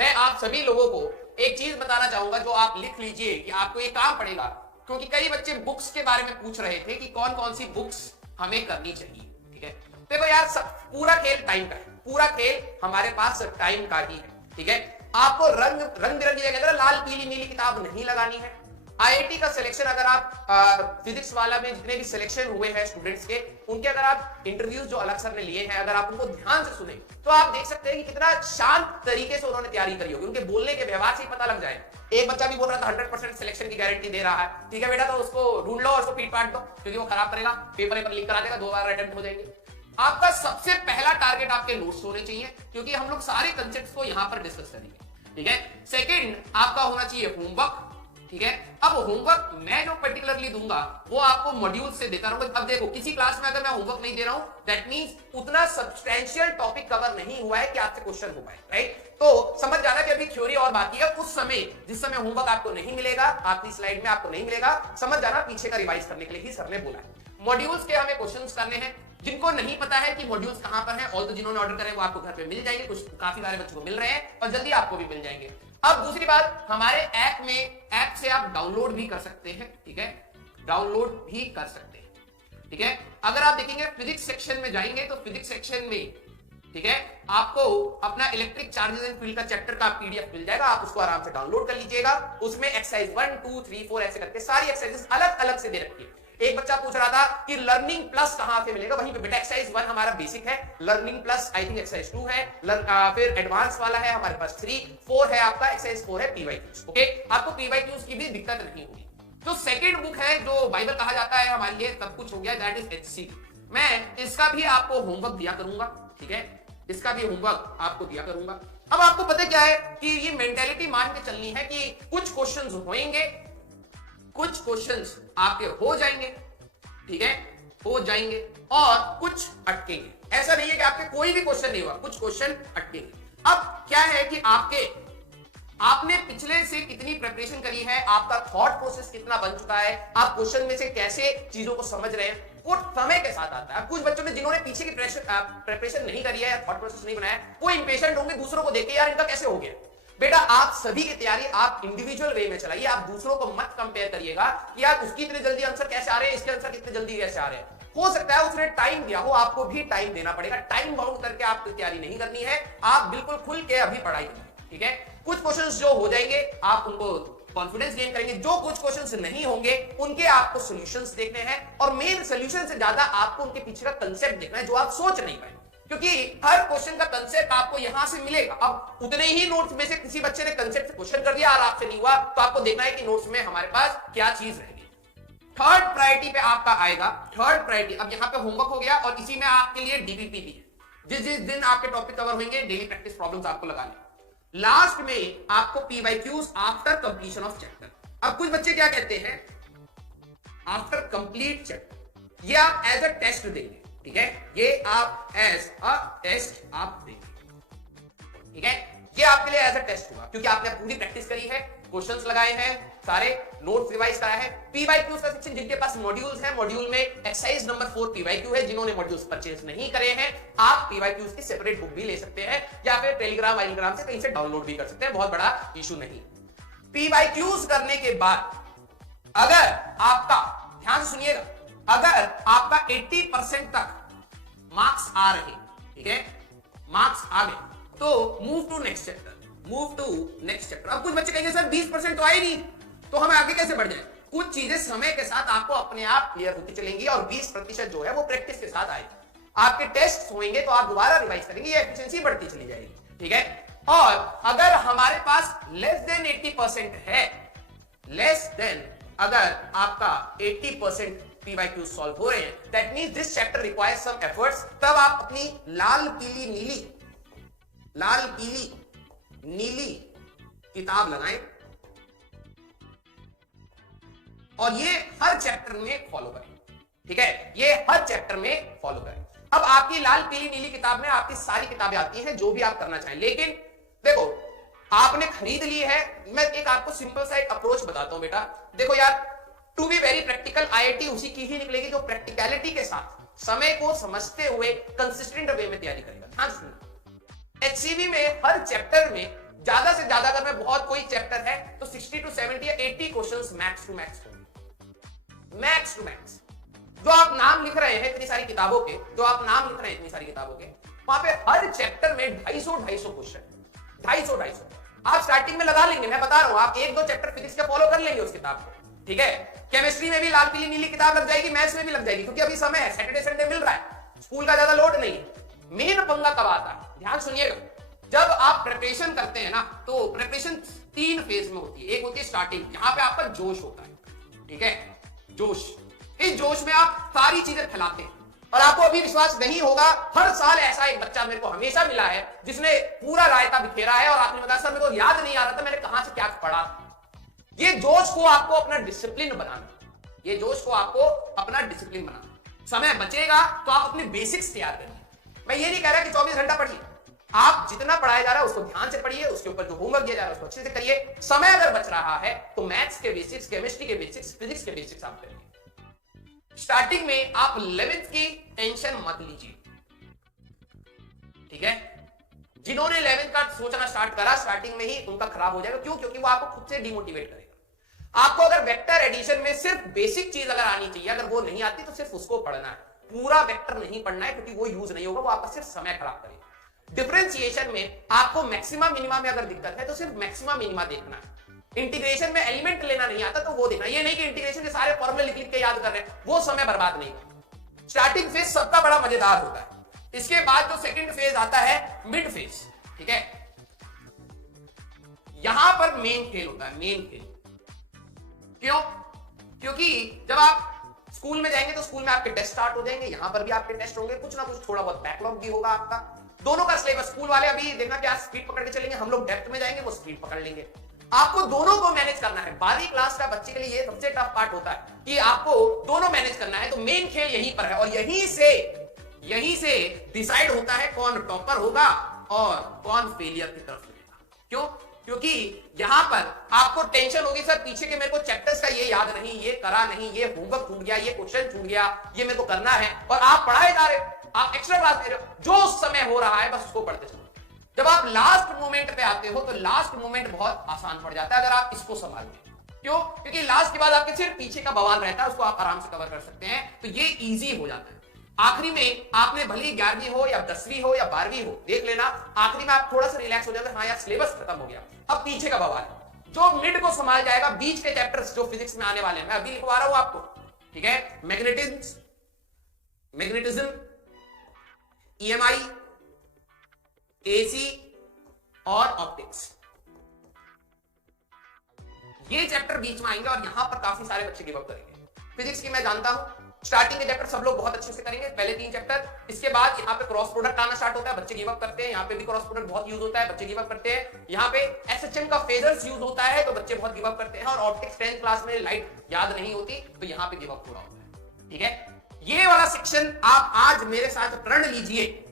मैं आप सभी लोगों को एक चीज बताना चाहूंगा जो आप लिख लीजिए कि आपको ये काम पड़ेगा, क्योंकि कई बच्चे बुक्स के बारे में पूछ रहे थे कि कौन कौन सी बुक्स हमें करनी चाहिए। ठीक है, देखो यार पूरा खेल टाइम का है, पूरा खेल हमारे पास टाइम का ही है। ठीक है, आपको रंग बिरंगी जगह लाल पीली नीली किताब नहीं लगानी है। आईआईटी का सिलेक्शन अगर आप फिजिक्स वाला में जितने भी सिलेक्शन हुए हैं स्टूडेंट्स के, उनके अगर आप इंटरव्यूज जो अलग सर ने लिए हैं अगर आप उनको ध्यान से सुने तो आप देख सकते हैं कि कितना शांत तरीके से उन्होंने तैयारी करी होगी, उनके बोलने के व्यवहार से ही पता लग जाए। एक बच्चा भी बोल रहा था 100% सिलेक्शन की गारंटी दे रहा है। ठीक है बेटा, तो उसको ढूंढ लो और उसको पीट पाट दो, क्योंकि वो खराब करेगा, पेपर लीक करा देगा, 2 बार अटेम्प्ट हो जाएंगे। आपका सबसे पहला टारगेट आपके नोट्स होने चाहिए, क्योंकि हम लोग सारे कंसेप्ट्स को यहां पर डिस्कस करेंगे। ठीक है, सेकंड आपका होना चाहिए होमवर्क। ठीक है, अब होमवर्क मैं जो पर्टिकुलरली दूंगा वो आपको मॉड्यूल से देता रहूंगा। अब देखो किसी क्लास में अगर मैं होमवर्क नहीं दे रहा हूं, दैट मींस उतना सब्सटेंशियल टॉपिक कवर नहीं हुआ है कि आपसे क्वेश्चन हो पाए, राइट। तो समझ जाना कि अभी थ्योरी और बाकी है। उस समय जिस समय होमवर्क आपको नहीं मिलेगा, आपकी स्लाइड में आपको नहीं मिलेगा, समझ जाना पीछे का रिवाइज करने के लिए ही सर ने बोला है। मॉड्यूल्स के हमें क्वेश्चंस करने हैं। जिनको नहीं पता है कि मॉड्यूल्स कहां पर हैं, और तो जिन्होंने ऑर्डर करे वो आपको घर पे मिल जाएंगे, कुछ काफी सारे बच्चों को मिल रहे हैं और जल्दी आपको भी मिल जाएंगे। अब दूसरी बात, हमारे ऐप से आप डाउनलोड भी कर सकते हैं। ठीक है, डाउनलोड भी कर सकते हैं। ठीक है, अगर आप देखेंगे फिजिक्स सेक्शन में जाएंगे तो फिजिक्स सेक्शन में, ठीक है, आपको अपना इलेक्ट्रिक चार्जेस एंड फील्ड का चैप्टर का पीडीएफ मिल जाएगा, आप उसको आराम से डाउनलोड कर लीजिएगा। उसमें एक्सरसाइज 1 2 3 4 ऐसे करके सारी एक्सरसाइजेस अलग अलग से दे रखी है। एक बच्चा पूछ रहा था कि लर्निंग प्लस कहां से मिलेगा, वहीं पे बेटा एक्सरसाइज 1 हमारा बेसिक है, learning plus I think exercise 2 है, फिर एडवांस वाला है हमारे पास 3, 4 है आपका एक्सरसाइज 4 है पीवाईक्यूज। ओके, आपको पीवाईक्यूज की भी दिक्कत नहीं होगी। जो सेकंड बुक है जो बाइबल कहा जाता है हमारे लिए, सब कुछ हो गया, दैट इज एचसीवी। मैं इसका भी आपको होमवर्क दिया करूंगा। ठीक है, इसका भी होमवर्क आपको दिया करूंगा। अब आपको पता क्या है कि ये मेंटालिटी मान के चलनी है कि कुछ क्वेश्चंस होंगे, कुछ क्वेश्चंस आपके हो जाएंगे। ठीक है, हो जाएंगे और कुछ अटकेंगे। ऐसा नहीं है कि आपके कोई भी क्वेश्चन नहीं हुआ, कुछ क्वेश्चन अटकेंगे। अब क्या है कि आपने पिछले से कितनी प्रिपरेशन करी है, आपका थॉट प्रोसेस कितना बन चुका है, आप क्वेश्चन में से कैसे चीजों को समझ रहे हैं, वो समय के साथ आता है। कुछ बच्चों ने जिन्होंने पीछे की प्रिपरेशन नहीं करी है, थॉट प्रोसेस नहीं बनाया, वो इंपेशेंट होंगे दूसरों को देख के, यार इनका कैसे हो गया। बेटा आप सभी की तैयारी आप इंडिविजुअल वे में चलाइए, आप दूसरों को मत कंपेयर करिएगा कि यार उसकी इतने जल्दी आंसर कैसे आ रहे हैं, इसके आंसर कितने जल्दी कैसे आ रहे हैं। हो सकता है उसने टाइम दिया हो, आपको भी टाइम देना पड़ेगा। टाइम बाउंड करके आपको तैयारी नहीं करनी है, आप बिल्कुल खुल के अभी पढ़ाई करिए। ठीक है, कुछ क्वेश्चंस जो हो जाएंगे आप उनको कॉन्फिडेंस गेन करेंगे, जो कुछ क्वेश्चंस नहीं होंगे उनके आपको सॉल्यूशंस देखने हैं, और मेन सॉल्यूशन से ज्यादा आपको उनके पीछे का कंसेप्ट देखना है जो आप सोच नहीं पाए, क्योंकि हर क्वेश्चन का कंसेप्ट आपको यहां से मिलेगा। अब उतने ही नोट्स में से किसी बच्चे ने कंसेप्ट से क्वेश्चन कर दिया और आपसे नहीं हुआ, तो आपको देखना है कि नोट्स में हमारे पास क्या चीज रहेगी। थर्ड प्रायोरिटी पे आपका आएगा, थर्ड प्रायोरिटी। अब यहां पे होमवर्क हो गया और इसी में आपके लिए डीबीपी भी है। जिस दिन आपके टॉपिक कवर होंगे, डेली प्रैक्टिस प्रॉब्लम्स आपको लगाने। लास्ट में आपको PYQs after completion of chapter. अब कुछ बच्चे क्या कहते हैं, आफ्टर कंप्लीट चैप्टर, ये आप एज अ टेस्ट देंगे। ठीक है, ये आप एज अ टेस्ट आप देंगे। ठीक है, ये आपके लिए एज अ टेस्ट होगा, क्योंकि आपने पूरी प्रैक्टिस करी है, क्वेश्चंस लगाए हैं, सारे नोट्स रिवाइज करा है। पीवाईक्यूज का सेक्शन, जिनके पास मॉड्यूल्स हैं, मॉड्यूल में एक्सरसाइज नंबर 4 पीवाईक्यू है। जिन्होंने मॉड्यूल्स परचेज नहीं करे हैं, आप पीवाईक्यूज की सेपरेट बुक भी ले सकते हैं, या फिर टेलीग्राम से कहीं से डाउनलोड भी कर सकते हैं, बहुत बड़ा इशू नहीं। पीवाईक्यूज करने के बाद अगर आपका, ध्यान से सुनिएगा, अगर आपका 80% तक मार्क्स आ रहे, ठीक है, मार्क्स आ गए, तो move to next chapter, move to next chapter. अब कुछ बच्चे कहेंगे सर 20% तो आए नहीं, तो हम आगे कैसे बढ़ जाए। कुछ चीजें समय के साथ आपको अपने आप क्लियर होती चलेंगी और 20% जो है वो प्रैक्टिस के साथ आएगी। आपके टेस्ट होंगे तो आप दोबारा रिवाइज करेंगे, ये एफिशिएंसी बढ़ती चली जाएगी। ठीक है, और अगर हमारे पास लेस देन 80% है, लेस देन, अगर आपका 80% पीवाईक्यू सॉल्व हो रहे हैं, that means this chapter requires some efforts, तब आप अपनी लाल पीली नीली किताब लगाएं और ये हर चैप्टर में फॉलो करें। ठीक है, ये हर चैप्टर में फॉलो करें। अब आपकी लाल पीली नीली किताब में आपकी सारी किताबें आती हैं जो भी आप करना चाहें, लेकिन देखो आपने खरीद ली है। मैं एक आपको सिंपल सा एक अप्रोच बताता हूं बेटा। देखो यार, to be very practical, IIT उसी की ही निकलेगी जो प्रैक्टिकलिटी के साथ समय को समझते हुए कंसिस्टेंट वे में तैयारी करेगा। ध्यान सुनना, एचसीवी में हर चैप्टर में ज्यादा से ज्यादा अगर मैं बहुत कोई चैप्टर है तो 60 to 70 या 80 क्वेश्चंस मैक्स टू मैक्स होंगे, मैक्स टू मैक्स। जो आप नाम लिख रहे हैं इतनी सारी किताबों के, जो आप नाम लिख रहे हैं इतनी सारी किताबों के, वहां पे हर चैप्टर में 250 क्वेश्चन, 250 आप स्टार्टिंग में लगा लेंगे। मैं बता रहा हूं, आप एक दो चैप्टर फिजिक्स के फॉलो कर लेंगे उस किताब को, ठीक है। केमिस्ट्री में भी लाल पीली नीली किताब लग जाएगी, मैथ्स में भी लग जाएगी, क्योंकि अभी समय है, सैटरडे संडे मिल रहा है, स्कूल का ज्यादा लोड नहीं है। मेन पंगा कब आता है, ध्यान सुनिएगा। जब आप प्रिपरेशन करते हैं ना, तो प्रिपरेशन 3 फेज में होती है। एक होती है स्टार्टिंग, जहां पे आपका जोश होता है, ठीक है, जोश। इस जोश में आप सारी चीजें फैलाते हैं, और आपको अभी विश्वास नहीं होगा, हर साल ऐसा एक बच्चा मेरे को हमेशा मिला है जिसने पूरा रायता बिखेरा है और आपने बताया सर मेरे को याद नहीं आ रहा था मैंने कहां से क्या पढ़ा। ये जोश को आपको अपना डिसिप्लिन बनाना, ये जोश को आपको अपना डिसिप्लिन बनाना। समय बचेगा तो आप अपने बेसिक्स तैयार करिए। मैं ये नहीं कह रहा कि 24 घंटा पढ़िए, आप जितना पढ़ाया जा रहा है उसको ध्यान से पढ़िए, उसके ऊपर जो होमवर्क दिया जा रहा है उसको अच्छे से करिए। समय अगर बच रहा है तो मैथ्स के बेसिक्स, केमिस्ट्री के बेसिक्स, फिजिक्स के बेसिक्स आप करिए। स्टार्टिंग में आप 11th की टेंशन मत लीजिए, ठीक है। जिन्होंने 11th का सोचना स्टार्ट करा स्टार्टिंग में ही, उनका खराब हो जाएगा। क्यों? क्योंकि वो आपको खुद से डिमोटिवेट करेगा। आपको अगर वेक्टर एडिशन में सिर्फ बेसिक चीज अगर आनी चाहिए, अगर वो नहीं आती तो सिर्फ उसको पढ़ना है, पूरा वेक्टर नहीं पढ़ना है, क्योंकि वो यूज नहीं होगा, वो आपका सिर्फ समय खराब करेगा। डिफरेंशिएशन में आपको मैक्सिमा मिनिमा में अगर दिक्कत है तो सिर्फ मैक्सिमा मिनिमा देखना है। इंटीग्रेशन में एलिमेंट लेना नहीं आता तो वो देखना। ये नहीं कि इंटीग्रेशन के सारे फॉर्मूले लिख लिख के याद कर रहे हैं, वो समय बर्बाद नहीं करना। स्टार्टिंग फेज सबका बड़ा मजेदार होता है। इसके बाद जो सेकंड फेज आता है मिड फेज, ठीक है, यहां पर मेन खेल होता है, मेन खेल। क्यों? क्योंकि जब आप स्कूल में जाएंगे तो स्कूल में आपके टेस्ट स्टार्ट हो जाएंगे, यहां पर भी आपके टेस्ट होंगे, कुछ ना कुछ थोड़ा बहुत बैकलॉग भी होगा आपका। दोनों का सिलेबस, स्कूल वाले अभी देखना क्या स्पीड पकड़ के चलेंगे, हम लोग डेप्थ में जाएंगे, वो स्पीड पकड़ लेंगे। आपको दोनों को मैनेज करना है। 12वीं क्लास का बच्चे के लिए ये सबसे टफ पार्ट होता है कि आपको दोनों मैनेज करना है। तो मेन खेल यहीं पर है, और यहीं से डिसाइड होता है कौन टॉपर होगा और कौन फेलियर की तरफ जाएगा। क्यों? क्योंकि यहां पर आपको टेंशन होगी, सर पीछे के मेरे को चैप्टर्स का ये याद नहीं, ये करा नहीं, ये होमवर्क छूट गया, ये क्वेश्चन छूट गया, ये मेरे को करना है, और आप पढ़ाए जा रहे हो, आप एक्स्ट्रा क्लास दे रहे हो, जो उस समय हो रहा है बस उसको पढ़ते चलो। जब आप लास्ट मोमेंट पे आते हो तो लास्ट मोमेंट बहुत आसान पड़ जाता है अगर आप इसको संभालते। क्यों? क्योंकि लास्ट के बाद आपके सिर्फ पीछे का बवाल रहता है, उसको आप आराम से कवर कर सकते हैं, तो ये इजी हो जाता है। आखिरी में आपने भले 11वीं हो या 10वीं हो या 12वीं हो, देख लेना आखिरी में आप थोड़ा सा रिलैक्स हो जाते हैं, हाँ यार सिलेबस खत्म हो गया, अब पीछे का बवाल है। जो मिड को संभाल जाएगा, बीच के चैप्टर्स जो फिजिक्स में आने वाले हैं, मैं अभी लिखवा रहा हूं आपको, ठीक है, मैग्नेटिज्म, EMI, AC और ऑप्टिक्स, ये चैप्टर बीच में आएंगे और यहां पर काफी सारे बच्चे गिव अप करेंगे। फिजिक्स की मैं जानता हूं स्टार्टिंग के चैप्टर सब लोग बहुत अच्छे से करेंगे, पहले 3 चैप्टर, इसके बाद यहाँ पे क्रॉस प्रोडक्ट आना स्टार्ट होता है, बच्चे गिव अप करते हैं। यहाँ पे भी क्रॉस प्रोडक्ट बहुत यूज होता है, बच्चे गिव अप करते हैं। यहाँ पे SHM का फेजर्स यूज होता है तो बच्चे बहुत गिव अप करते हैं, और ऑप्टिक्स 10th क्लास में लाइट याद नहीं होती तो यहाँ पे गिव अप हो रहा होता है, ठीक है। ये वाला सेक्शन आप आज मेरे साथ प्रण लीजिए,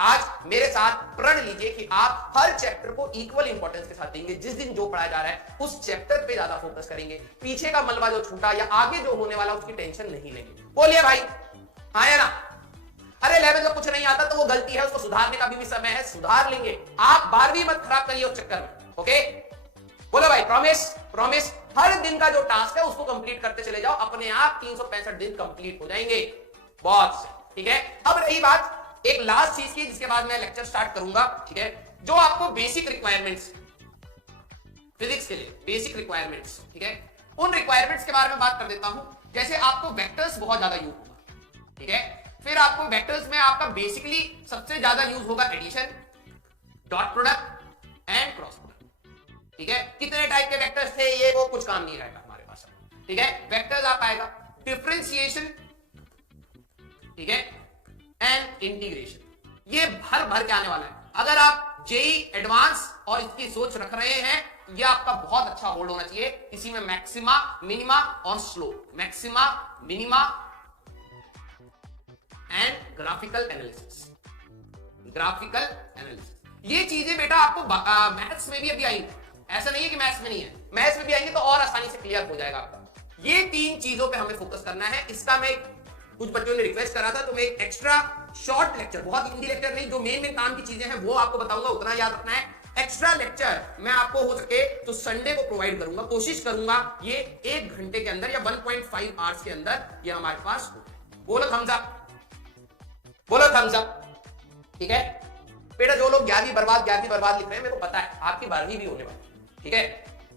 आज मेरे साथ प्रण लीजिए कि आप हर चैप्टर को इक्वल इंपॉर्टेंस के साथ देंगे। जिस दिन जो पढ़ाया जा रहा है उस चैप्टर पे ज्यादा फोकस करेंगे, पीछे का मलबा जो छूटा या आगे जो होने वाला उसकी टेंशन नहीं लेंगे। बोलिए भाई, हाँ या ना? अरे 11 का कुछ नहीं आता तो वो गलती है, उसको सुधारने का भी समय है, सुधार लेंगे। आप 12वीं मत खराब करिए उस चक्कर में, ओके? बोलो भाई, प्रॉमिस, प्रॉमिस। हर दिन का जो टास्क है उसको कंप्लीट करते चले जाओ, अपने आप 365 दिन कंप्लीट हो जाएंगे। बहुत, ठीक है। अब रही बात एक लास्ट चीज की, जिसके बाद मैं लेक्चर स्टार्ट करूंगा, ठीक है, जो आपको बेसिक रिक्वायरमेंट्स फिजिक्स के लिए, बेसिक रिक्वायरमेंट्स, ठीक है, उन रिक्वायरमेंट्स के बारे में बात कर देता हूं। जैसे आपको वेक्टर्स बहुत ज्यादा यूज होगा, ठीक है, फिर आपको वेक्टर्स में आपका बेसिकली सबसे ज्यादा यूज होगा addition, dot product and cross product, ठीक है। कितने टाइप के वेक्टर्स थे ये वो कुछ काम नहीं रहेगा हमारे पास, ठीक है। वेक्टर्स आप आएगा, डिफरेंशिएशन, ठीक है, एंड इंटीग्रेशन, ये भर भर के आने वाला है। अगर आप जेई एडवांस और इसकी सोच रख रहे हैं, ये आपका बहुत अच्छा होल्ड होना चाहिए। इसी में मैक्सिमा, मिनिमा और slope, maxima, minima and graphical analysis, graphical analysis, ये चीजें बेटा आपको मैथ्स में भी अभी आएंगी। ऐसा नहीं है कि मैथ्स में नहीं है, मैथ्स में भी आएंगे तो और आसानी से क्लियर हो जाएगा आपका। ये 3 चीजों पे हमें फोकस करना है। इसका मैं कुछ बच्चों ने रिक्वेस्ट करा था तो मैं एक एक्स्ट्रा शॉर्ट लेक्चर, बहुत हिंदी लेक्चर नहीं, जो मेन काम की चीजें हैं वो आपको बताऊंगा, उतना याद रखना है। एक्स्ट्रा लेक्चर मैं आपको हो सके तो संडे को प्रोवाइड करूंगा, कोशिश करूंगा ये 1 घंटे के अंदर या 1.5 आवर्स के अंदर ये हमारे पास हो। बोलो थम्स अप, बोलो थम्स अप। ठीक है बेटा, जो लोग 11वीं बर्बाद लिख रहे हैं, मेरे को पता है आपकी 12वीं भी होने वाली। ठीक है,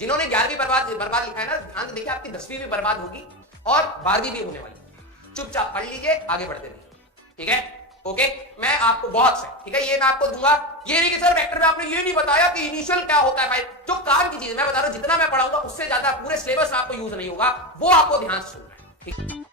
जिन्होंने 11वीं बर्बाद लिखा है ना, ध्यान से देखिए, आपकी 10वीं भी बर्बाद होगी और 12वीं भी होने वाली। चुपचाप पढ़ लीजिए, आगे बढ़ते रहिए। ठीक है, ओके, मैं आपको बहुत से, ठीक है, ये मैं आपको दूंगा। ये नहीं कि सर वेक्टर में आपने ये नहीं बताया कि इनिशियल क्या होता है। भाई जो काम की चीज मैं बता रहा हूं, जितना मैं पढ़ाऊंगा उससे ज्यादा पूरे सिलेबस में आपको यूज नहीं होगा, वो आपको ध्यान से सुनना है। ठीक है।